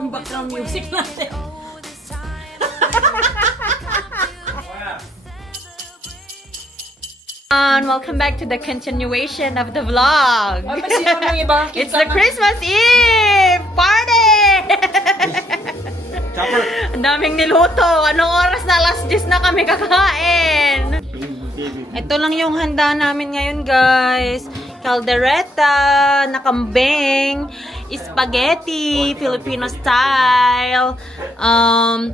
Yung background music natin. Welcome back to the continuation of the vlog. It's the Christmas Eve party! Ang daming niluto. Anong oras na? Alas 10 na kami kakain. Ito lang yung handa namin ngayon, guys. Caldereta na kambing, spaghetti, Filipino style,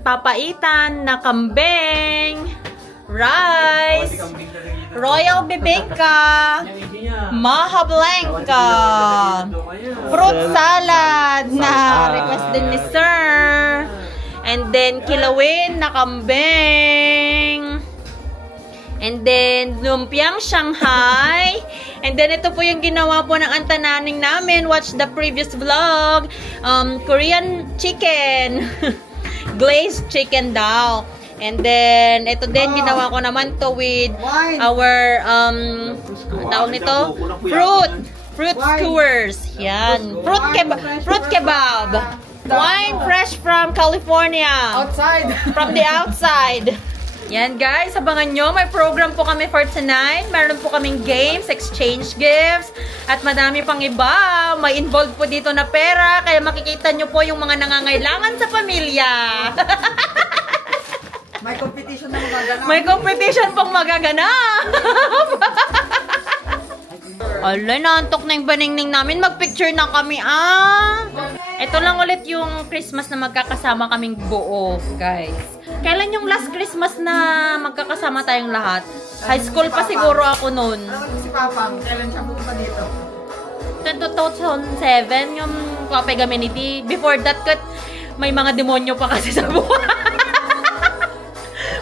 papaitan na kambing, rice, royal bibingka, maha blanca, fruit salad na request din ni Sir, and then kilawin na kambing, and then lumpiang Shanghai, and then ito po yung ginawa po ng antananing namin. Watch the previous vlog. Korean chicken, glazed chicken daw. And then, ito din, ginawa ko naman to with our, tawag nito, fruit skewers. Yan. Fruit kebab. Wine fresh from California. From the outside. Yan, guys. Abangan nyo. May program po kami for tonight. Meron po kaming games, exchange gifts, at madami pang iba. May involved po dito na pera. Kaya makikita nyo po yung mga nangangailangan sa pamilya. May competition na magaganap. May competition pong magaganap. Alay, naantok na yung baningning namin. Mag-picture na kami, Ito lang ulit yung Christmas na magkakasama kaming buo, guys. Kailan yung last Christmas na magkakasama tayong lahat? High school pa siguro ako noon. Si Papang, kailan siya pumunta dito? 2007, yung Papay Gaminity. Before that, may mga demonyo pa kasi sa buhay.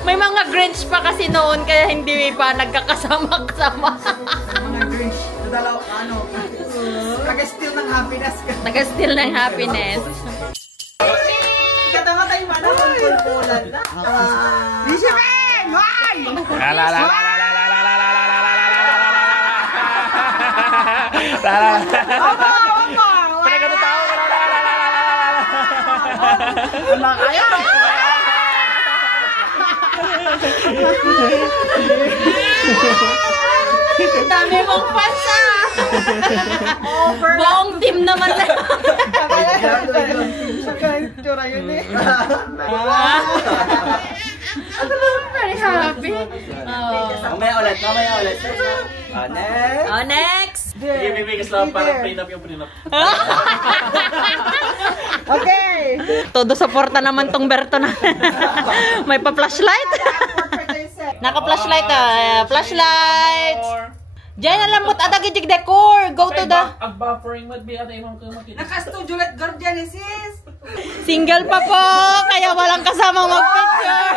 May mga Grinch pa kasi noon, kaya hindi pa nagkakasama-kasama. Mga Grinch. Dalaw, taga-steal ng happiness. Taga-steal ng happiness. Katama tayo man ang kulpulan na. Isipin! Hoy! Dami mong pasa. Buong team naman na. Tsura yun eh. Very happy. Mamaya ulit. Next. Bibigis lang para prenup yung prenup. Okay. Todo suporta naman tong Berto na. May pa-flashlight. Naka-flashlight flashlight. Diyan alam mo adagig decor. Go to the buffering would be atay mong kumakita. Naka-studio let Gordianesis. Single pa po, kaya walang kasamang mag-picture.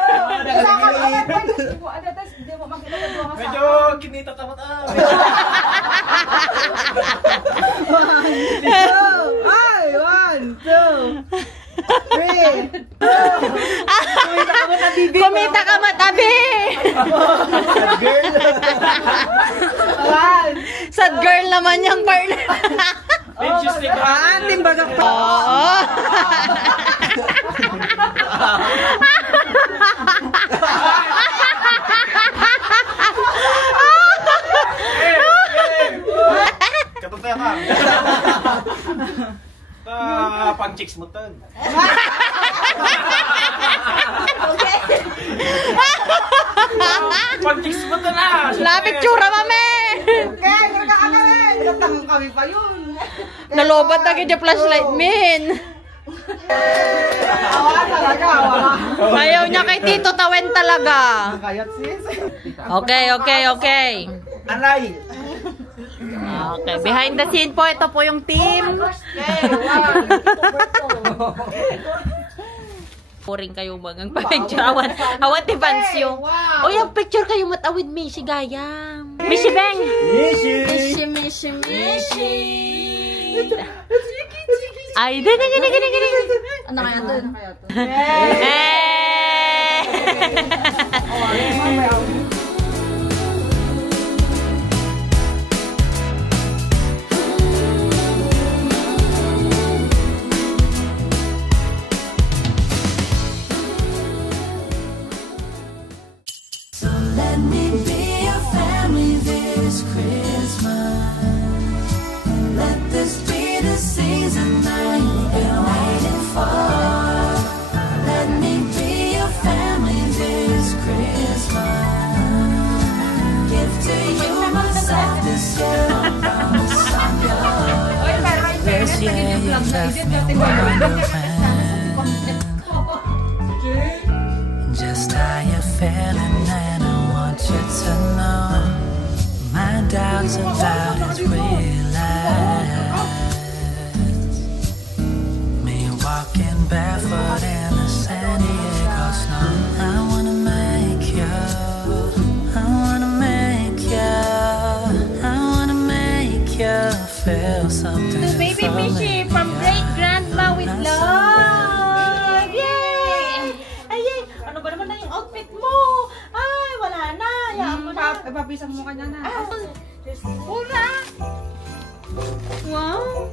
Medyo kinita tamat One, two, three. Kumita ka matabi. Sad girl naman yung partner. Timbagak pa. Oo. Katutaya ka. Pang-chicks mo tan. Pang-chicks mo tan na. Lapictura mame. Kaya nagkakakalay. Natang kami pa yun. Nalobat na kaya flashlight min. Awa talaga, awa. Ayaw niya kay Tito Tawen talaga. Kayat sis. Okay. Anay. Okay, behind the scene po, ito po yung team. Puring kayo mga picture. Awat ni Vansyo. O yung picture kayo matawid Mishi Gayam. Mishi Beng. Mishi. Mishi. Ay, gani. Ano kaya to? Let me be your family this Christmas. Let this be the season that you've been waiting for. Let me be your family this Christmas. Give to you my softest yell from the sun. This year you left me wondering just how you're feeling, and I want you to know my doubts about his realize. Me walking barefoot in the San Diego snow. I wanna make you feel something. To baby Mishi from great grandma with love. Yay! Ayay! Ano ba naman na yung outfit mo? Ay, wala na. Hayaan mo na. Papisang mo kanya na. Una! Wow!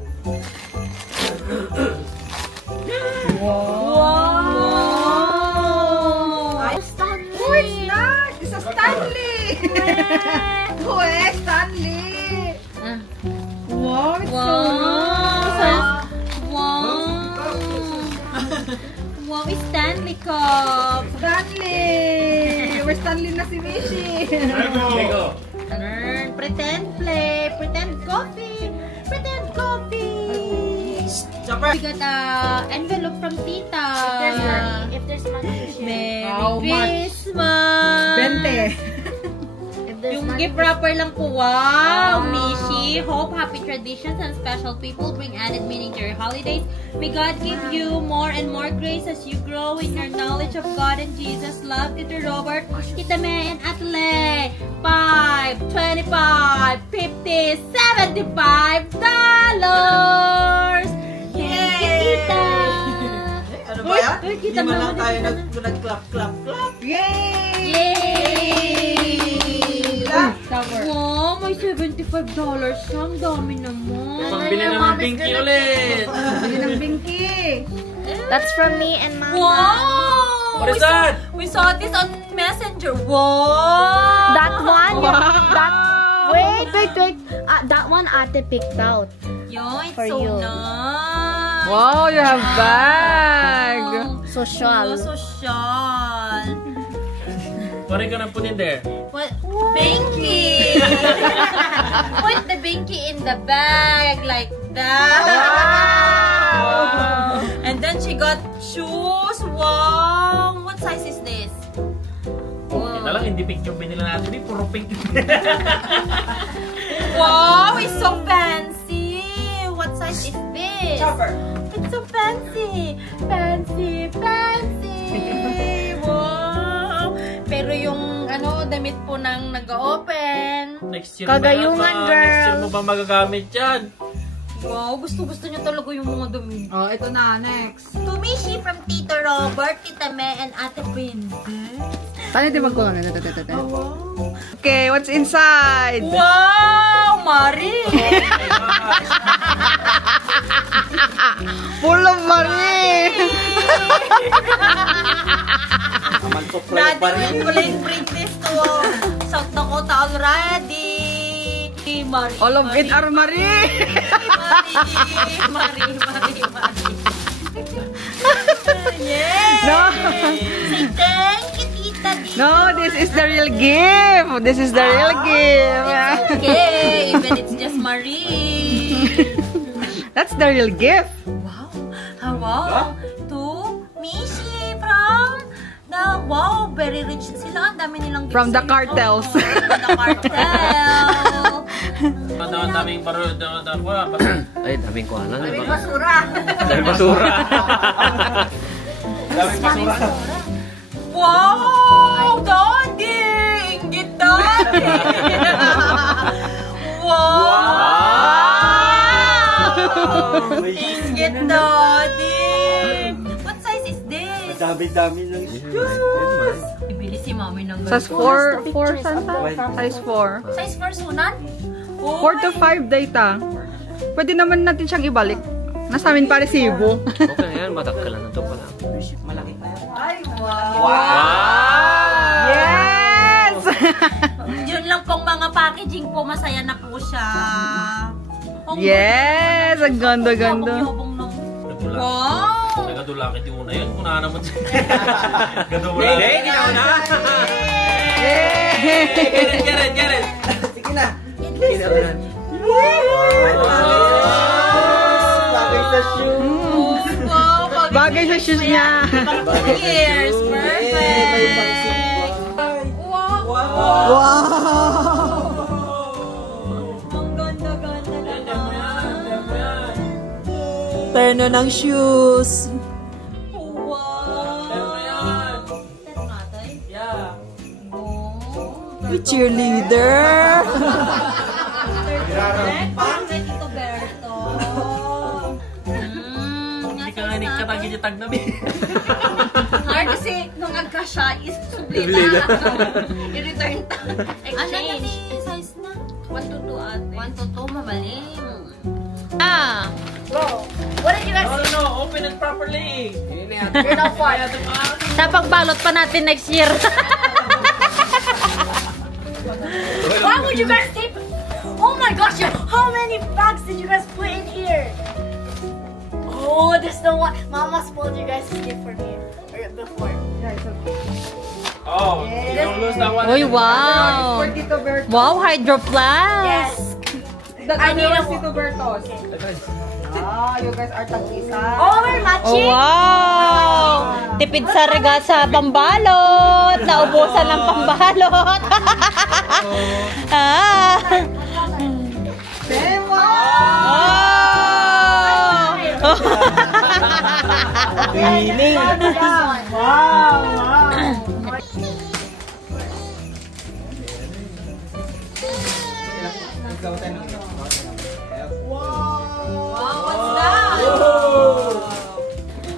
Wow! Stanley! Who is that? It's a Stanley! Who is Stanley? Wow, it's so nice. Wow, Stanley Cup! Stanley! Where's Stanley na si Mishi? Lego. Pretend play, pretend coffee, pretend coffee. We got a envelope from Tita. If there's money to share. Merry How much? Christmas! 20. If there's Yung money gift wrapper lang po. Wow! Mishi, hope happy traditions and special people bring added meaning to your holidays. May God give you more and more grace as you grow in your knowledge of God and Jesus. Love, Tito Robert, Tita May, and Atle. 5, 25, 50, $75! Thank you, Tita! Ano ba yan? Uy, Hindi kita man mo lang tayo naman. nag-clap. Yay! Yay! Wow, may $75 siya. Ang dami naman. Pambili naman pinky ulit. Bili ng binky. That's from me and Mama. Wow! What is that? We saw this on Messenger. Wow! That one, wait. That one Ate picked out. Yo, it's For so you. nice. Wow, you have bag. Social. Social. Pare ka ng punin there. What? Binky! Put the binky in the bag like that. Wow. And then she got shoes. Wow! What size is this? Ito lang, hindi pink yung binila natin. Puro pink. Wow! It's so fancy. What size is this? Chopper. It's so fancy. Fancy. Wow! Pero yung damit po nang nag-open. Next year Kagayungan, ba yan? girl. Next year mo ba magagamit yan? Wow, gusto niya talaga yung mga damit. Oh, ito na, next. Tumishi from Tito Robert, Tita May, and Ate Princess. Paano di magkulang? Okay, what's inside? Wow! Marie! Full of money! Daddy will bring Princess to South Dakota already. Marie, All of it are Marie! Marie. Yay! No! Say thank you, Tita. No, this is the real gift! This is the real gift! Okay, even it's just Marie. That's the real gift! Wow. Wow. To Mishi from the, wow, very rich sila. Ang dami nilang gifts. From the sa cartels. ito. From the cartel. Ang daming baro. Ay, daming kuhanan. Daming basura. Daming basura. Daming basura. Wow! Daddy! Inggit, Daddy! Wow! Biscuit, Daddy. What size is this? Dami-dami ng shoes. Ibili si Mami ng Size 4, Santa? Size 4. Size 4 sunan? 4 to 5 data. Pwede naman natin siyang ibalik. Nasa amin pa resibo. Okay na yan, matakalan na ito pala. Ay, Yes! Yun lang pong mga packaging po, masaya na po siya. Yes! Ang ganda-ganda. Wow! Nagadulakit yung una yun. Una naman siya. Gadulakit. Hindi, hindi na una. Get it. Sige na. Bagay sa shoes. Bagay sa shoes niya. Years, perfect. Wow! Ang ganda-ganda naman. Terno ng shoes. Cheerleader. Tito Berto. Hindi ka nga nagkatagin-tag na eh. Hard kasi nung agka siya is sublita. I-return ta. Exchange. Ano size na? 1 to 2 ate. 1 to 2, mabaling. Bro, what did you guys No, open it properly. You're not far. Sa pagbalot pa natin next year. Why would you guys tape? Oh my gosh, how many bags did you guys put in here? Oh, there's the one. Mama spoiled you guys' gift for me before. Oh, don't lose that one. Uy, wow. Wow, Hydro Flask. Yes. I need a Tito Bertos. Ah, you guys are tag-isa. Oh, we're matching. Wow! Tipid sa regat sa pambalot. Naubusan ng pambalot. Ah! Oh! Feeling.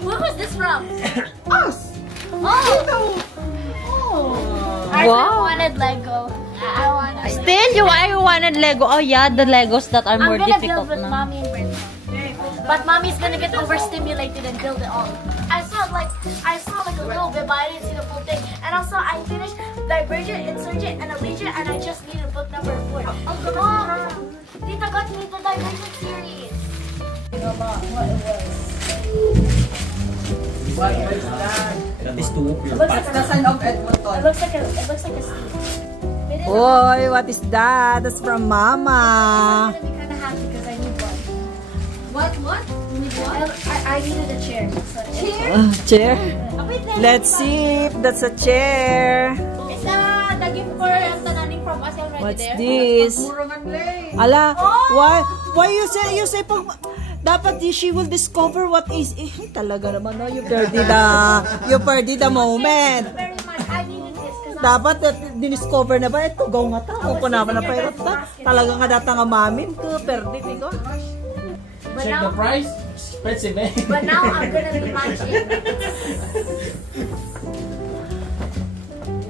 Where was this from? Us! Oh! I Wow. wanted Lego. I wanted. Still, I wanted Lego. Oh yeah, the Legos that are more I'm gonna difficult build with na. mommy and Brittany. But mommy's gonna get overstimulated and build it all. I saw like a little bit, but I didn't see the full thing. And also I finished Divergent, Insurgent, and Allegiant, and I just needed book number 4. Mom, Tita got me the Divergent series. That is too pure. That's the sign of Edmonton. It looks like a Steve. Oy, what is that? That's from Mama. I'm gonna be kind of happy because I need one. What? You need what? I needed a chair. So chair? Chair. Wait, Let's see if that's a chair. Is the gift for Tananing from us already What's there? this? Ala, why you say pag dapat she will discover what is talaga naman no, you perdi the moment. very much. I needed this because Dapat diniscover na ba ito gaw nga ta kung na na pa ta talaga nga data nga mamin ko perdi ko. Check the price. Expensive, eh? But now I'm gonna be matching.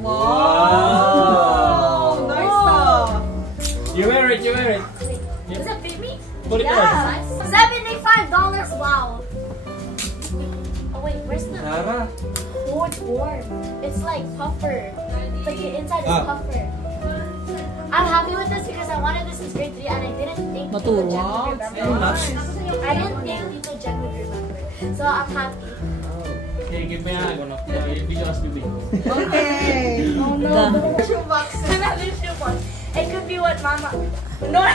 Wow! Nice! You wear it. Does it fit me? Put it on. Yeah. $75. Wow. Oh wait, where's the? Tara. Oh, it's warm. It's like puffer. Like the inside is puffer. I'm happy with this because I wanted this since grade 3 and I didn't think Tito Jen would remember. I didn't think Tito Jen would remember. So I'm happy. Okay, give me a video as bibig. Okay! Oh no! Shoebox! Another shoebox. It could be what Mama. No.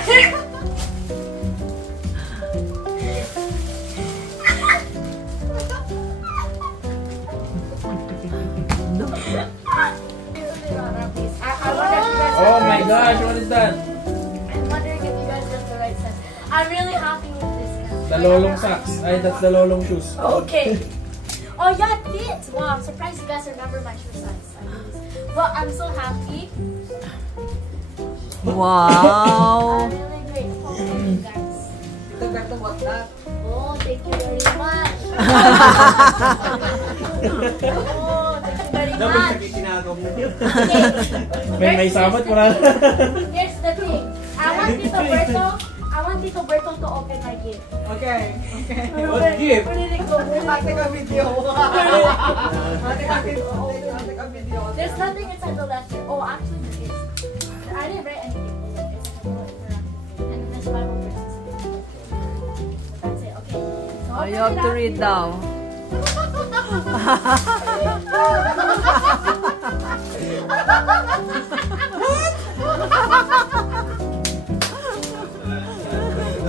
Oh my gosh, what is that? I'm wondering if you guys got the right size. I'm really happy with this now. The lolong socks. Ay, that's the lolong shoes. Okay. Oh yeah, it fits. Wow, I'm surprised you guys remember my shoe size. But I'm so happy. Wow. I'm really grateful for you guys. Alberto, what that? Oh, thank you very much. Oh, thank you very much. May samat mo na. Here's the thing. I want Tito Berto to open my gift. Okay. What gift? Ate ka video. Ate ka video. There's nothing inside the letter. Oh, actually there is. I didn't write anything. And there's Bible verses. That's it. Okay. So Oh, you have to read now.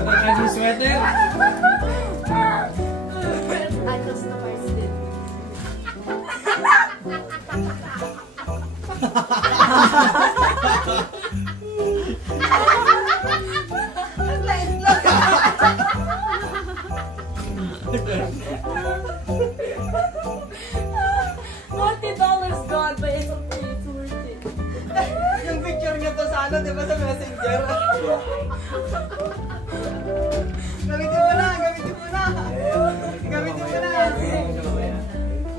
Nakakaging sweater. I just noticed it. $40 gone, but it's okay. It's worth it. Yung picture niya to sa ano, di ba sa messenger? Gamitin mo na.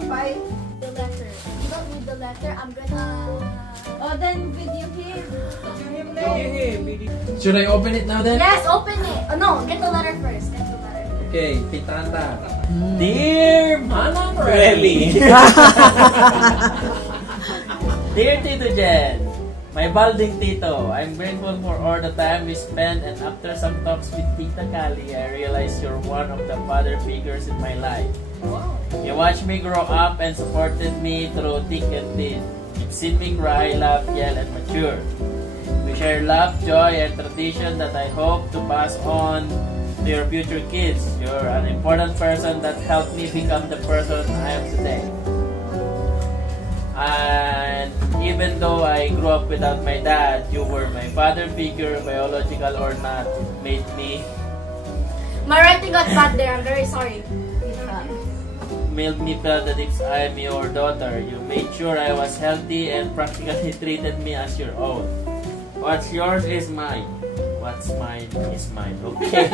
Bye. The letter. You don't need the letter. I'm gonna. Oh, then video him. Should I open it now then? Yes, open it. Oh, no, get the letter first. Get the letter. Okay, Pitanta. Dear Manang Remy. Dear Tito Jen, my balding Tito, I'm grateful for all the time we spent, and after some talks with Tita Kali, I realized you're one of the father figures in my life. You watched me grow up and supported me through thick and thin. You've seen me cry, laugh, yell, and mature. We share love, joy, and tradition that I hope to pass on to your future kids. You're an important person that helped me become the person I am today. And even though I grew up without my dad, you were my father figure, biological or not, made me My writing got bad there. I'm very sorry. made me feel that if I'm your daughter, you made sure I was healthy and practically treated me as your own. What's yours is mine. What's mine is mine. Okay.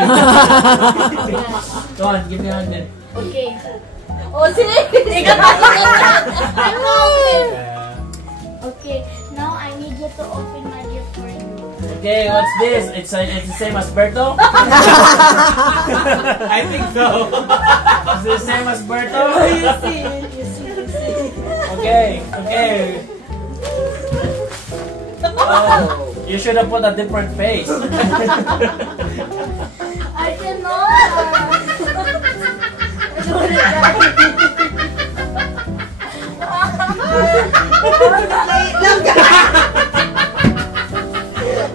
Go on, give me a hand. Okay. Oh, see? I love it. Okay, now I need you to open my gift for you. Okay, what's this? It's the same as Berto? I think so. It's the same as Berto? You see. Okay. Oh, you should have put a different face. I cannot.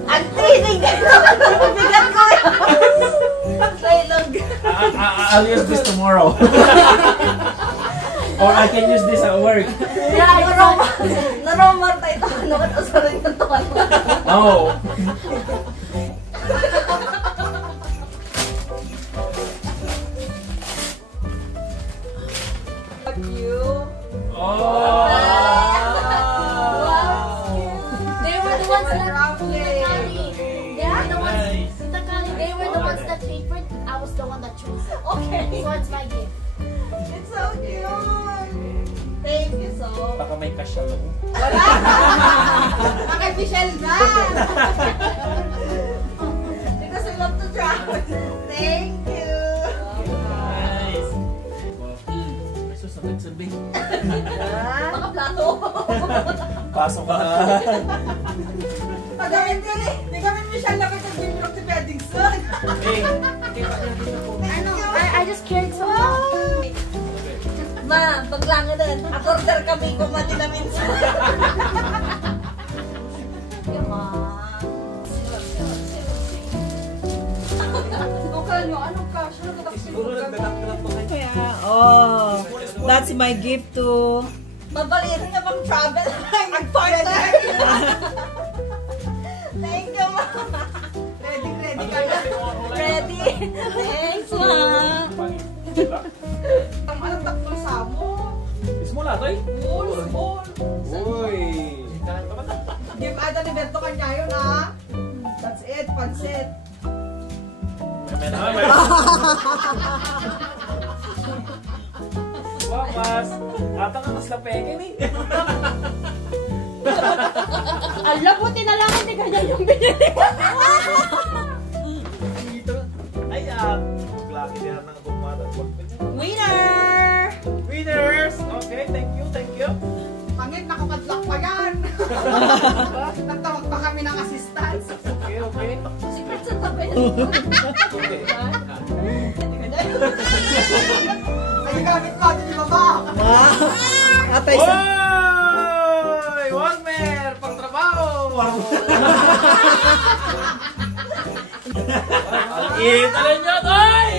Ang tinig nito! Mabigat ko yan! I'll use this tomorrow. Or I can use this at work. Naromar tayo ito. Ano ka usarin yung to? Oh. You? Oh. They were the ones that Nice. they were the ones that paid for it. I was the one that chose it. Okay. So it's my gift. It's so cute! Thank you so much. Baka may cash siya loob. Wala! Bakit Michelle na? Because we love to travel. Thank you! Nice. May susunod sabi. Baka plato. Pasok ka. Pagawin ko ni. Di kami Michelle na kita binilok si Paddington. Hey. I just cared so much. Ma, paglangan na. At-order kami kung mati na minsan. Yung ma. Oh, that's my gift to... Mabalitin niya pang travel. Mag-partner. Thank you, ma. Ready ka na. Ready. Thanks, ma. Ang alam takbo sa mo. Ismula to eh. Small. Uy. Give Ada ni Berto kanya yun, ha? That's it, pansit. Wakas. Ata ka mas kapengin eh. Alam mo, tinalaman ni ganyan yung binili ko. Ay, laki niya ng bumata. Winner! Winners! Okay, thank you, thank you. Pangit, nakapadlock pa yan. Nagtawag pa kami ng assistance. Okay, okay. Secret sa tabi. Okay. Ay, gamit ko, di ba ba? Atay sa... Oy! Walmer! Pagtrabaho! Kita rin nyo, Toy!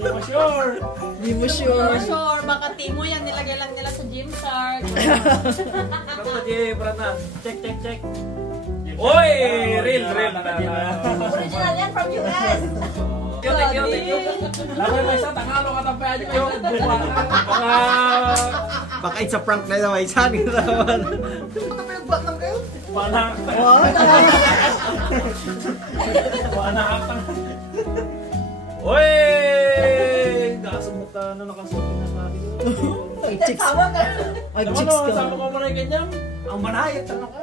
Di mo sure. Di mo sure. Sure, baka timo yan, nilagay lang nila sa Gymshark. Check, check, check. Oy! Real. Original yan from US. Thank you. Lalo may isa, tangalo ka tapayan nyo. Baka it's a prank na naman. Isa nyo naman. Pinagbatang kayo? Panak. Oy! Nakasumok ka na nakasumok na natin. Ay, chicks. Ay, chicks ka. Sama ko mo na yung ganyan. Ang manayat na ka.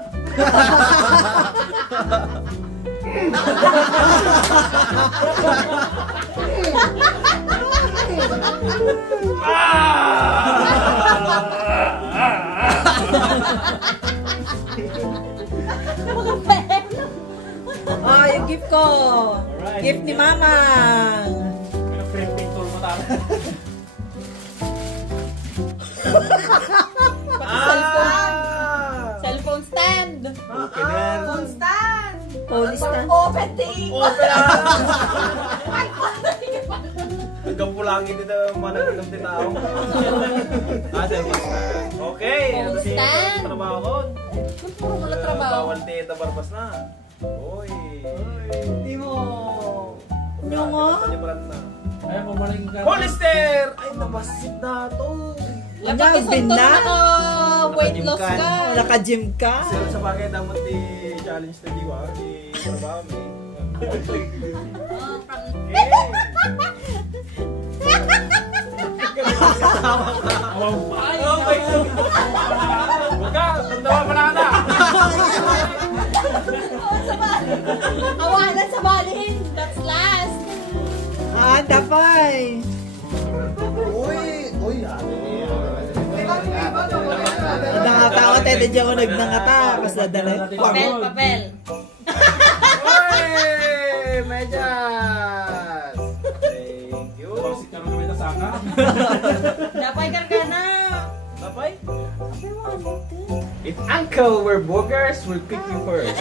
Ah, yung gift ko. Alright. Gift ni Mama. Printing tool mo tayo. Cellphone stand. Phone stand. Police stand. Open thing. Hanggang pulangin dito managin ng tao. Okay. Stand. Trabaho ko. Puro wala trabaho. Bawal tita barbas na. Oy. Hindi mo. Yung nga. Palibaran na. Ay, pumaling ka. Hollister! Ay, nabasit na to. Lapag isang Binda? weight loss Nakagym ka. Naka-gym ka. Pero sa bagay, dapat i-challenge na diwa. I-trabaho mo eh. Ay, okay. Huwag ka, tundawa pa na ka. Awalan sa balin. That's last. Ah, dapay. Nangatawa tayo na dyan ako nagnangata. Kasi nadala. Papel. Oy! Medyas! Thank you. Basit ka rin kami na saka. Dapay kargana. Bye-bye. If uncle were boogers, we'll pick you first.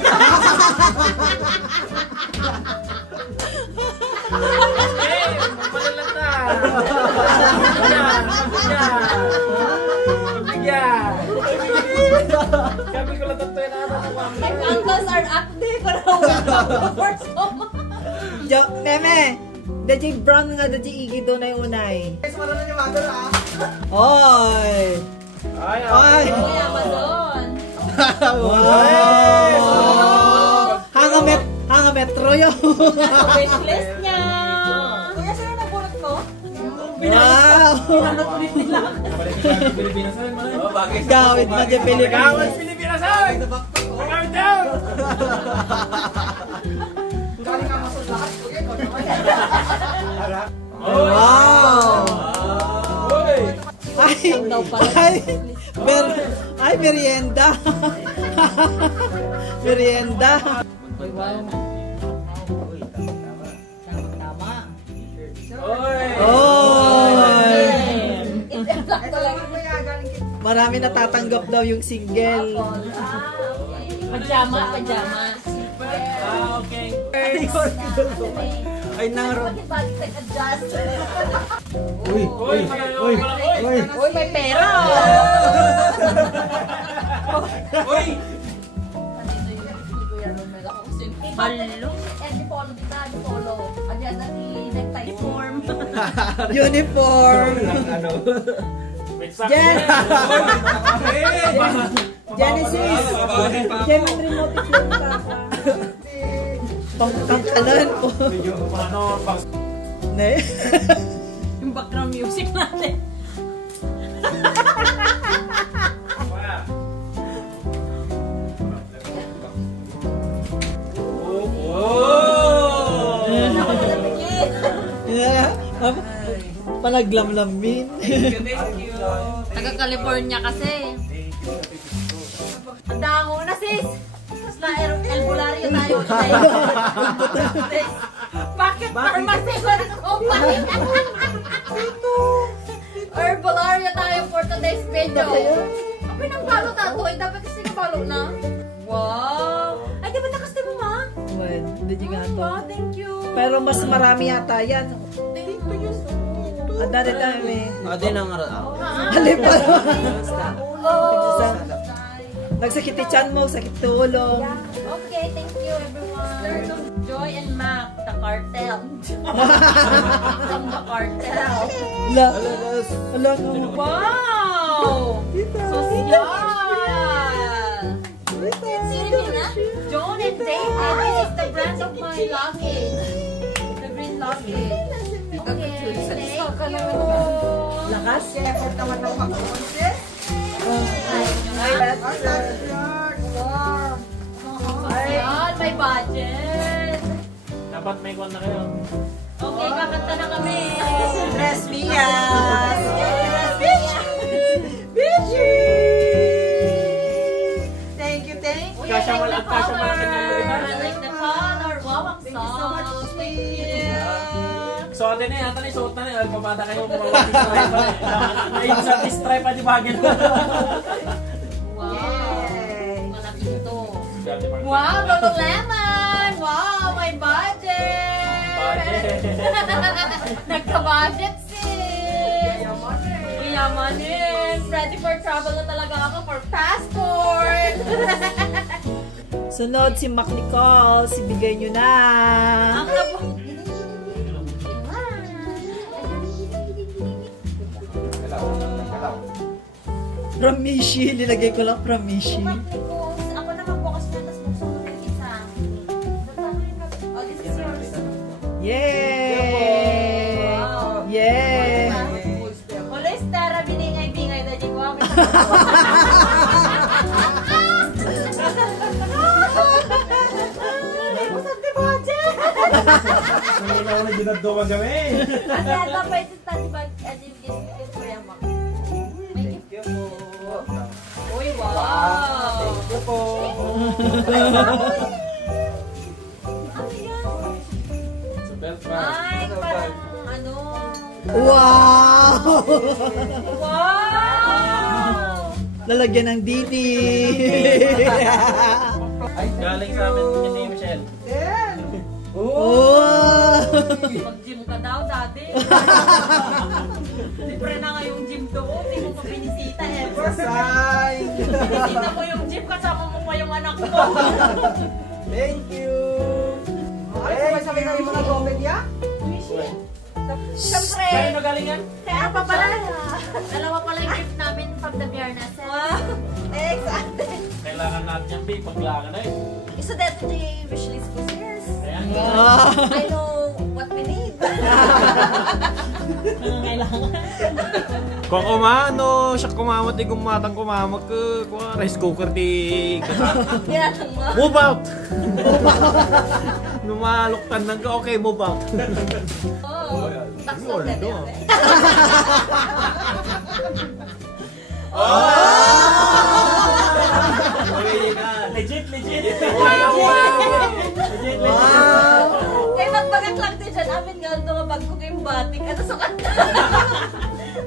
Hey! Mapalalan na! Bigyan! Kami ko lang tatloy na ano. If uncles are active, first Meme. Dajay brown nga dajay igi doon ay unay. Guys, marunong niyo magano ah. Oy. Ay, Ay. Kuya Amazon. Wow. Hanga metro yo. Wishlist niya. Kuya, sino nagulat ko? Wow. Pinatulit nila. Balik ka sa Pilipinas na yun, man. Gawit mo dyan Pilipinas. Pilipinas ay! Gawin down! Galing nga masod lahat. Kuya, ikaw naman. Wow. Oy! Ay, merienda. Merienda. Tama. Oy! Oy. Ito lang ang kuya, galing kita. Marami natatanggap daw yung single. Pajama. Ah, okay. Ay, naro. Uy, uy, uy. Uy, may pera. Uy! Malo. Uniform. Ano? May sakit. Yes. Uy! Genesis! Gemini remote yung ka. Pangkangkalan ko. Ne? Yung background music natin. Panaglamlamin. Taga California kasi. Ang dango na sis! Tapos na albularyo tayo. Bakit pharmacy ko na company? Herbalaryo tayo for today's video. Ang pinang-follow tato, dapat kasi na-follow na. Wow! Ay, di ba nakasti mo, ma? Well, hindi nga to. Wow, thank you. Pero mas marami yata yan. Ang dami. Ate nang Halip pa nagsakit tiyan mo, sakit tulong. Okay, thank you everyone. Joy and Mac, the cartel. From the cartel. Ala no. Wow! Social! Sino yun na? John and David. This is the brand of my luggage. The green luggage. Okay, thank you. Lakas? Ayan, may budget. Dapat may kwan na kayo. Okay, kakanta na kami. Tres Villas! Bichi! Thank you. Kasya wala I like the color. Wow, ang soft. Thank you. So, ate na yata na isuot na na. Pamada kayo mawawag stripe pa. May isang stripe pa di bagay. Wow. Malaki ito. Wow, Lululemon. Wow, may budget. Nagka-budget sis. Yamanin. Ready for travel na talaga ako for passport. Sunod si Mac Nicole, bigay nyo na. Ang labo. Pramishi, nilagay ko lang Pramishi. Ako naman po kasi natas magsunod yung isa. Oh, this is yours. Yay! Wow. Yay! Ulis, tara, biningay-bingay na di ko. Hindi na ginagawa kami. Kasi ano pa ito study bag at yung gift ko yan, Ma'am. May gift po. Uy, wow! Thank you po. Ay, parang ano. Wow! Wow! Lalagyan ng Didi. Ay, galing sa amin ni Michelle. Oh! Mag-gym ka daw, dati. Libre na nga yung gym doon. Hindi mo pa pinisita ever. Pinisita mo yung gym, kasama mo pa yung anak mo. Thank you. Sabay-sabay na yung mga komedya? Siyempre. Saan na galing yan? Kaya pa pala. Dalawa pala yung gift namin from the Biyernes. Wow. Exactly. Kailangan natin yan, Big. Paglangan na eh. Isa dito yung wishlist ko, sis. Ayan. I know what we need. Anong kailangan? Kung kumano, siya kumamot di kumatang kumamot ke rice cooker di kata. Ginatang mo. Move out. Numaluktan nang ka okay move out. Oh, tax lang na yan. Legit. Kaya magbagat lang din dyan. Amin nga ito nga bag ko kayong batik. Ano sa kanta?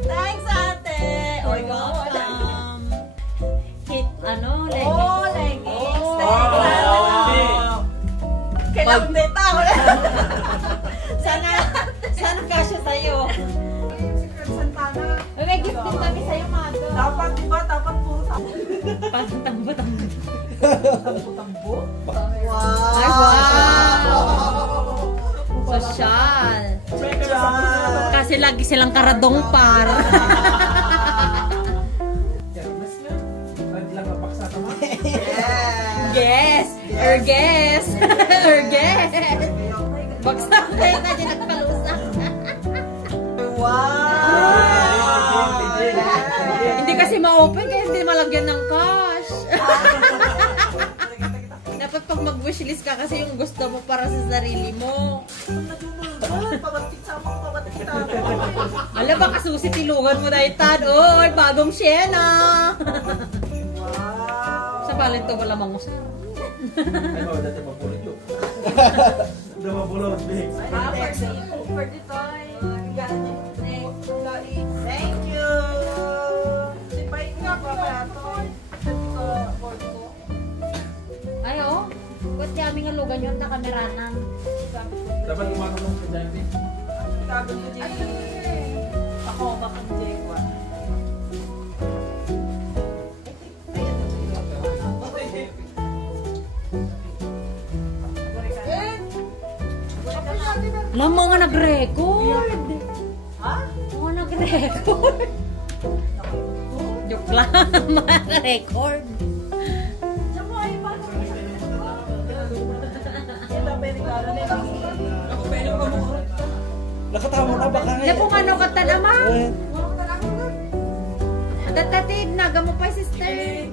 Thanks, ate. Oh my God. Hit, ano, leggings. Oh, leggings. Thanks, ate. Kailangan dito ako. Sana kasya sa'yo. May gift din kami sa'yo, Mago. Dapat, di ba? Dapat puro tambo. Tambo-tambo. Tambo? Wow! Ay, wow! Sosyal. Kasi lagi silang karadong par. Lang mapaksa Erges! Erges! Bagsak kayo na dyan nagpalusak. Wow! Hindi kasi ma-open kaya hindi malagyan ng cash. Dapat pag mag-wishlist ka kasi yung gusto mo para sa sarili mo. Pabatik sa ako, pabatik kita. Alam ba, kasusi tilugan mo na itan. Oy, bagong Sienna. Wow! Sa balin to wala mangusap. Ay, ba, dati mapulot yun. Dito mapulot, Bix. For the toy. Thank you! Sipay nga pa ba ito? Ay, oh. Ba't kami nga lugan yun na kameranan? Dapat gumagamit sa dyan, Bix. Sabi ko, Jay. Ako, baka Jay ko. Alam mo nga nag-record. Ha? Mga nag-record. Joke lang. Mga nag-record. Nakatama na baka Alam kung ano kata naman. Datatid na. Gamo pa, sister.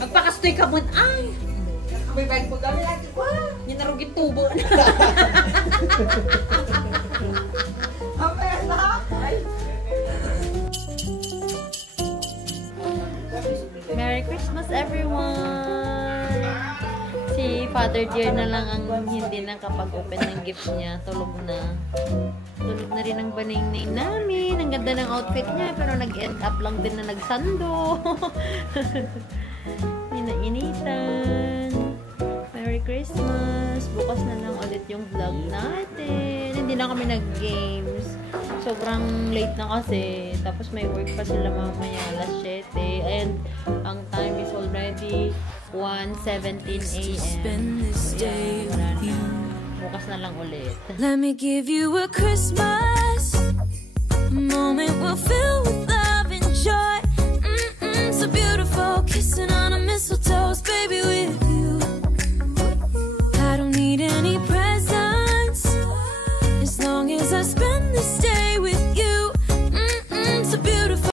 Magpakastoy ka mo. Ay! May bag po kami lagi. Yan narugin tubo na. Merry Christmas, everyone! Si Father Dear na lang ang hindi nakapag-open ng gift niya. Tulog na. Tulog na rin ang baningning namin. Ang ganda ng outfit niya. Pero nag-end up lang din na nagsando. Inainitan. Merry Christmas! Bukas na lang ulit yung vlog natin. Hindi na kami nag-games. Sobrang late na kasi. Tapos may work pa sila mamaya alas 7. And ang time is already 1:17 a.m. Yeah, wala na. Bukas na lang ulit. Let me give you a Christmas moment we'll fill with